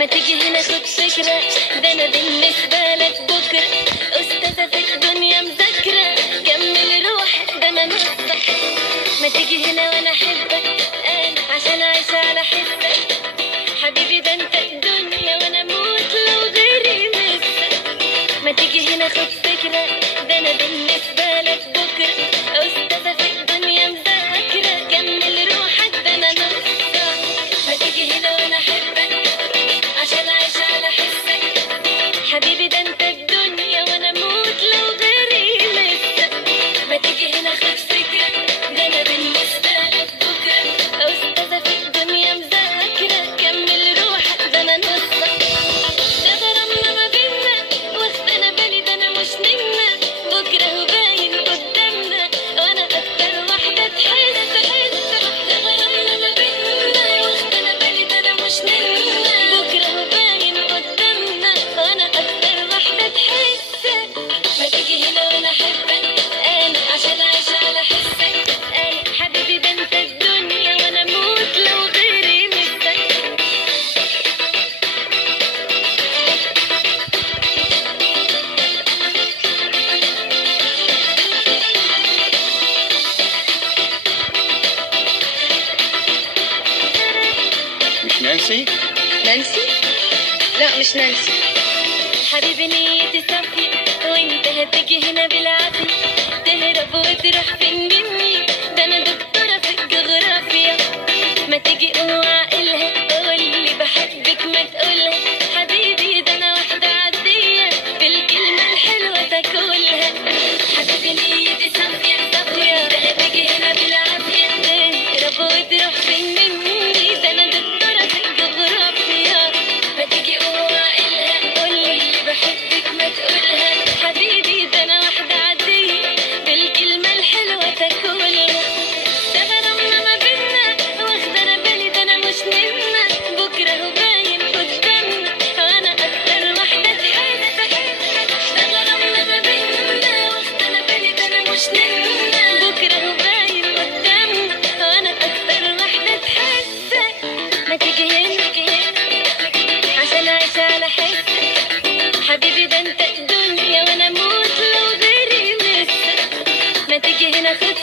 ما تيجي هنا خد فكرة، ده أنا بالنسبة لك بكرة أستاذة في الدنيا مذاكرة. كمل روح ده أنا نصك. ما تيجي هنا وأنا أحبك أنا عشان أعيش على حسك. حبيبي ده أنت الدنيا وأنا أموت لو غيري مسك. ما تيجي هنا خد فكرة، ده أنا بالنسبة لك بكرة أستاذة في الدنيا مذاكرة. كمل روحك ده أنا نصك. ما تيجي هنا وأنا أحبك عشان أعيش على حسك. حبيبي ده أنت الدنيا وأنا أموت لو غيري مسك. ما تيجي هنا خد فكرة، ده أنا بالنسبة لك بكرة أستاذة في الدنيا مذاكرة. كمل روحك ده أنا نصك. ده غرامنا ما بينا واخدانا بالي، ده أنا مش نمنا بكرة هو باين قدامنا وأنا أكتر واحدة تحس. ده غرامنا ما بينا واخدانا بالي، ده أنا مش نمنا بكرة هو باين قدامنا وأنا أكتر واحدة تحس. ما تيجي هنا وأنا أحبك أنا عشان أعيش على حسك. أنا حبيبي ده أنت الدنيا وأنا أموت لو غيري مسك. مش نانسي؟ نانسي؟ لا مش نانسي. حبيبي نيتي صافية وانت هتيجي هنا بالعافية. تهرب وتروح فين مني، ده انا دكتورة في الجغرافيا. ما تيجي اوعى عقلها قولي بحبك ما تقولها. حبيبي ده انا واحدة عادية بالكلمة الحلوة تاكلها. حبيبي نيتي صافية وانت هتيجي هنا بالعافية. تهرب وتروح فين مني، ده انا دكتورة في الجغرافيا. ما تيجي اوعى عقلها قولي بحبك ما تقولها. حبيبي ده انا واحدة عادية بالكلمة الحلوة تاكلها. ده غرامنا ما بينا واخدانا بالي، ده انا مش نمنا بكرة هو باين قدامنا وانا اكتر واحدة تحس. ده غرامنا ما بينا واخدانا بالي، ده انا مش نمنا بكرة هو باين قدامنا وانا اكتر واحدة تحس. ما تيجي هنا عشان أعيش على حسك. حبيبي ده أنت الدنيا وأنا أموت لو غيري مسك. ما تيجي هنا خد